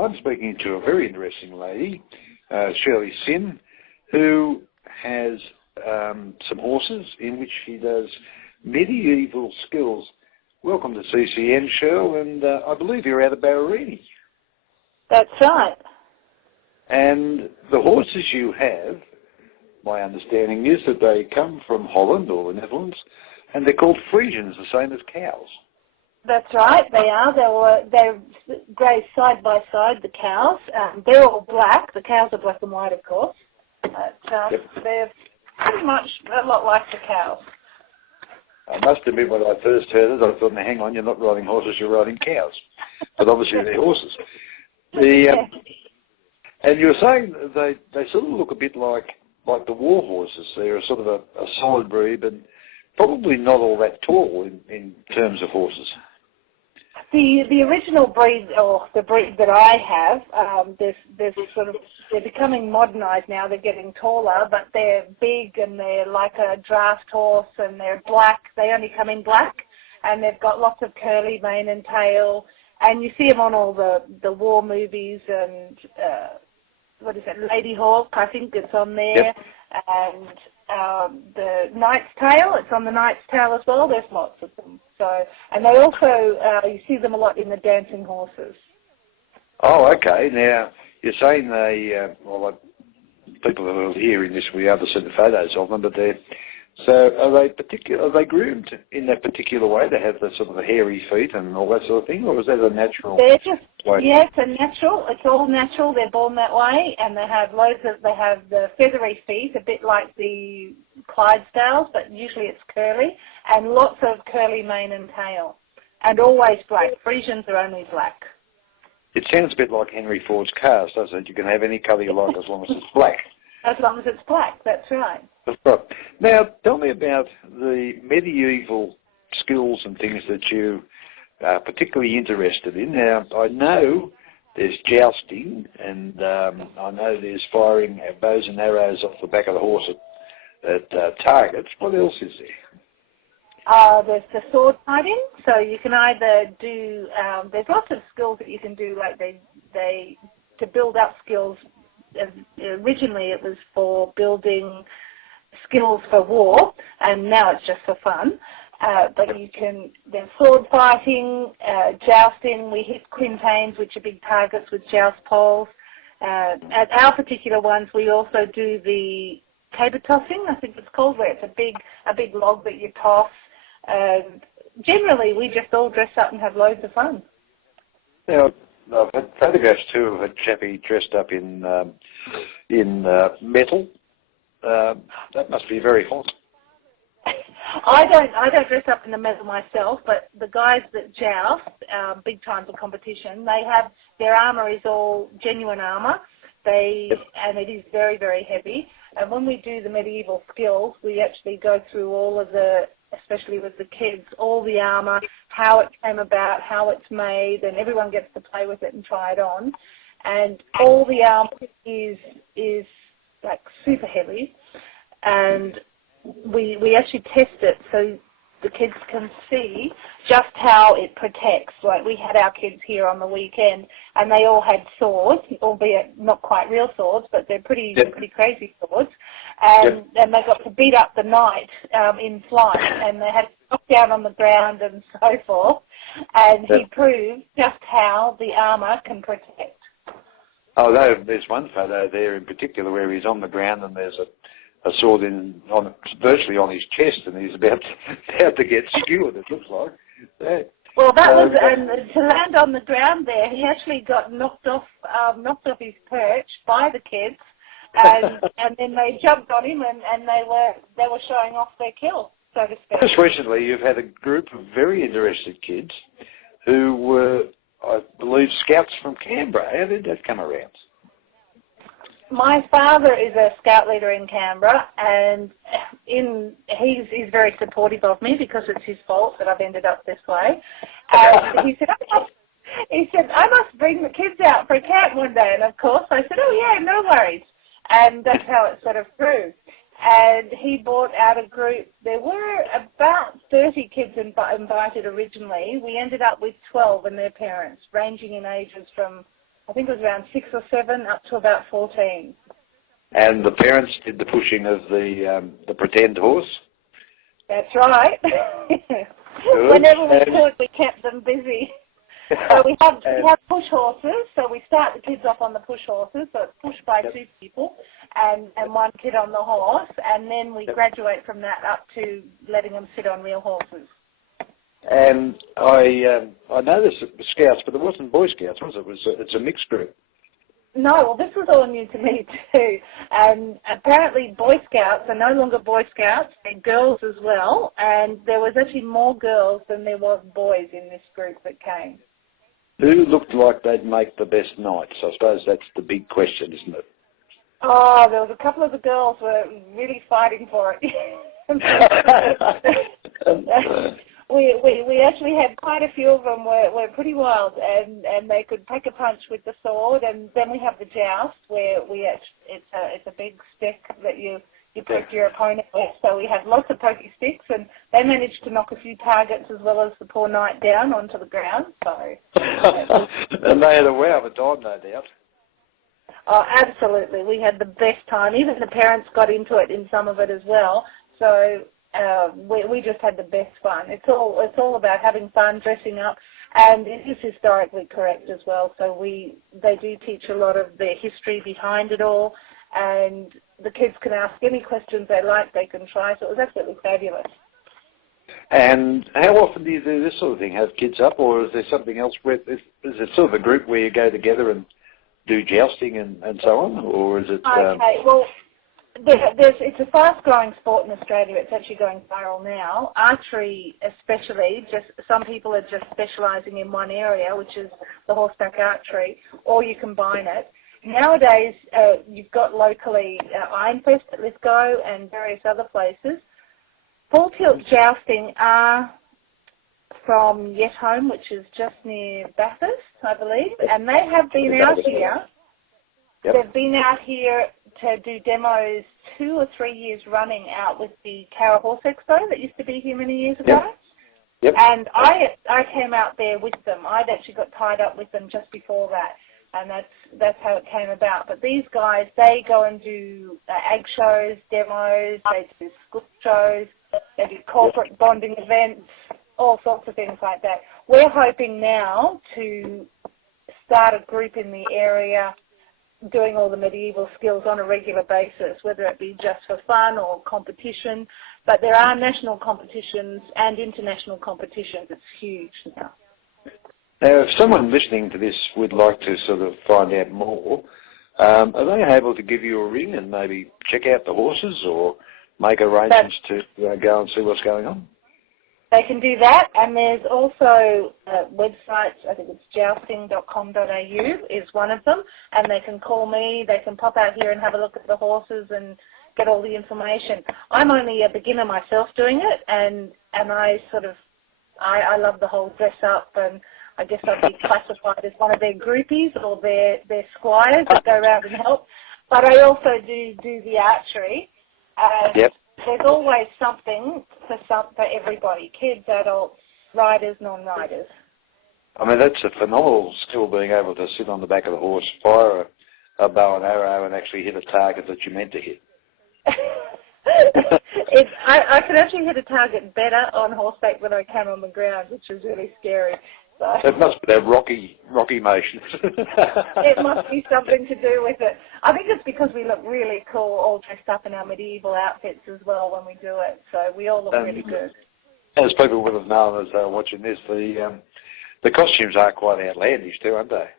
I'm speaking to a very interesting lady, Shirley Sim, who has some horses in which she does medieval skills. Welcome to CCN, Shirl, and I believe you're out of Barrerini. That's right. And the horses you have, my understanding is that they come from Holland or the Netherlands, and they're called Friesians, the same as cows. That's right, they are. They're grazed side by side, the cows. They're all black. The cows are black and white, of course. But they're pretty much a lot like the cows. I must admit, when I first heard it, I thought, now, hang on, you're not riding horses, you're riding cows. But obviously they're horses. And you were saying they sort of look a bit like the war horses. They're sort of a solid breed, and probably not all that tall in terms of horses. The original breed, or the breed that I have, they're becoming modernised now. They're getting taller, but they're big and they're like a draft horse, and they're black. They only come in black, and they've got lots of curly mane and tail. And you see them on all the war movies and what is it, Lady Hawk? I think it's on there. Yep. And the Knight's Tale, it's on the Knight's Tale as well. There's lots of them. So, and they also, you see them a lot in the dancing horses. Oh, okay. Now, you're saying people who are hearing this, we have seen the photos of them, but are they groomed in that particular way? They have the sort of the hairy feet and all that sort of thing, or is that a natural They're just, way? Yeah, it's a natural. It's all natural. They're born that way, and they have they have the feathery feet, a bit like the Clydesdales, but usually it's curly, and lots of curly mane and tail, and always black. Friesians are only black. It sounds a bit like Henry Ford's cars, doesn't it? You can have any colour you like as long as it's black. As long as it's black, that's right. That's right. Now, tell me about the medieval skills and things that you are particularly interested in. Now, I know there's jousting, and I know there's firing bows and arrows off the back of the horse at targets. What else is there? There's the sword fighting, so you can either do, there's lots of skills that you can do, like to build up skills. Originally it was for building skills for war, and now it's just for fun. But there's sword fighting, jousting. We hit quintains, which are big targets with joust poles. At our particular ones, we also do the caber tossing, I think it's called, where it's a big log that you toss. Generally, we just all dress up and have loads of fun. Now, I've had photographs too of a chappie dressed up in metal. That must be very hot. I don't dress up in the metal myself, but the guys that joust, big time for competition, their armour is all genuine armour. And it is very, very heavy. And when we do the medieval skills, we actually go through all of especially with the kids, all the armour, how it came about, how it's made, and everyone gets to play with it and try it on. And all the armour is like super heavy, and we actually test it so the kids can see just how it protects. Like, we had our kids here on the weekend, and they all had swords, albeit not quite real swords, but they're pretty crazy swords. And they got to beat up the knight in flight, and they had to knock down on the ground and so forth. And he proved just how the armour can protect. Oh, there's one photo there in particular where he's on the ground and there's a sword virtually on his chest, and he's about to get skewered, it looks like. Well, that was, and to land on the ground there, he actually got knocked off his perch by the kids, and then they jumped on him, and they were showing off their kill, so to speak. Just recently, you've had a group of very interested kids who were, I believe, scouts from Canberra. How did that come around? My father is a scout leader in Canberra, and he's very supportive of me because it's his fault that I've ended up this way. He said, I must bring the kids out for a camp one day, and of course I said, oh yeah, no worries. And that's how it sort of grew. And he brought out a group. There were about 30 kids invited originally. We ended up with 12 and their parents, ranging in ages from I think it was around 6 or 7 up to about 14. And the parents did the pushing of the pretend horse? That's right. Good. Whenever we could, we kept them busy. So we have push horses, so we start the kids off on the push horses, so it's pushed by 2 people and 1 kid on the horse, and then we graduate from that up to letting them sit on real horses. And I noticed it was Scouts, but it wasn't Boy Scouts, was it? It's a mixed group. No, well, this was all new to me too. And apparently Boy Scouts are no longer Boy Scouts, they're girls as well, and there was actually more girls than there was boys in this group that came. Who looked like they'd make the best knights? I suppose that's the big question, isn't it? Oh, there was a couple of the girls were really fighting for it. We actually had quite a few of them were pretty wild, and they could pack a punch with the sword. And then we have the joust, where it's a big stick that you poke your opponent with. So we had lots of pokey sticks, and they managed to knock a few targets as well as the poor knight down onto the ground. So and they had a wow of a time, no doubt. Oh, absolutely. We had the best time. Even the parents got into it in some of it as well. So we just had the best fun. It's all about having fun, dressing up, and it is historically correct as well. So they do teach a lot of the history behind it all, and the kids can ask any questions they like. They can try. So it was absolutely fabulous. And how often do you do this sort of thing? Have kids up, or is there something else? Is it sort of a group where you go together and do jousting and so on, or is it? Okay, well, it's a fast-growing sport in Australia. It's actually going viral now. Archery, especially, just some people are just specialising in one area, which is the horseback archery, or you combine it. Nowadays, you've got locally Ironfest at Lithgow and various other places. Full tilt jousting are from Yetholm, which is just near Bathurst, I believe, and they have been out here. Yep. They've been out here to do demos 2 or 3 years running out with the Cara Horse Expo that used to be here many years ago. Yep. And I came out there with them. I'd actually got tied up with them just before that, and that's how it came about. But these guys, they go and do ag shows, demos, they do school shows, they do corporate bonding events, all sorts of things like that. We're hoping now to start a group in the area doing all the medieval skills on a regular basis, whether it be just for fun or competition. But there are national competitions and international competitions. It's huge now. Now, if someone listening to this would like to sort of find out more, are they able to give you a ring and maybe check out the horses or make arrangements to go and see what's going on? They can do that, and there's also websites, I think it's jousting.com.au is one of them, and they can call me, they can pop out here and have a look at the horses and get all the information. I'm only a beginner myself doing it, and I love the whole dress up, and I guess I'd be classified as one of their groupies or their squires that go around and help. But I also do the archery. Yep. There's always something for everybody, kids, adults, riders, non-riders. I mean, that's a phenomenal skill, being able to sit on the back of the horse, fire a bow and arrow and actually hit a target that you meant to hit. I can actually hit a target better on horseback than I can on the ground, which is really scary. So. It must be that rocky motion. It must be something to do with it. I think it's because we look really cool all dressed up in our medieval outfits as well when we do it. So we all look really good. As people would have known as they were watching this, the costumes are quite outlandish too, aren't they?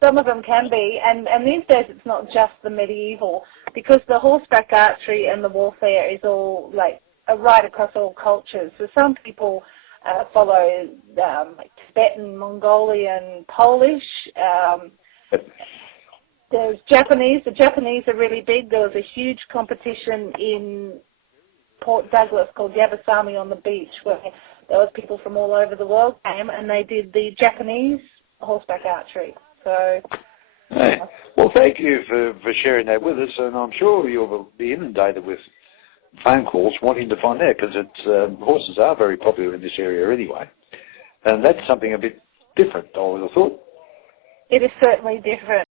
Some of them can be, and these days it's not just the medieval, because the horseback archery and the warfare is all like right across all cultures. So some people follow Tibetan, Mongolian, Polish. There's Japanese. The Japanese are really big. There was a huge competition in Port Douglas called Yabasami on the beach, where there was people from all over the world came, and they did the Japanese horseback archery. So. Hey. Well, thank you for sharing that with us, and I'm sure you'll be inundated with phone calls wanting to find out, because horses are very popular in this area anyway, and that's something a bit different, I would have thought. It is certainly different.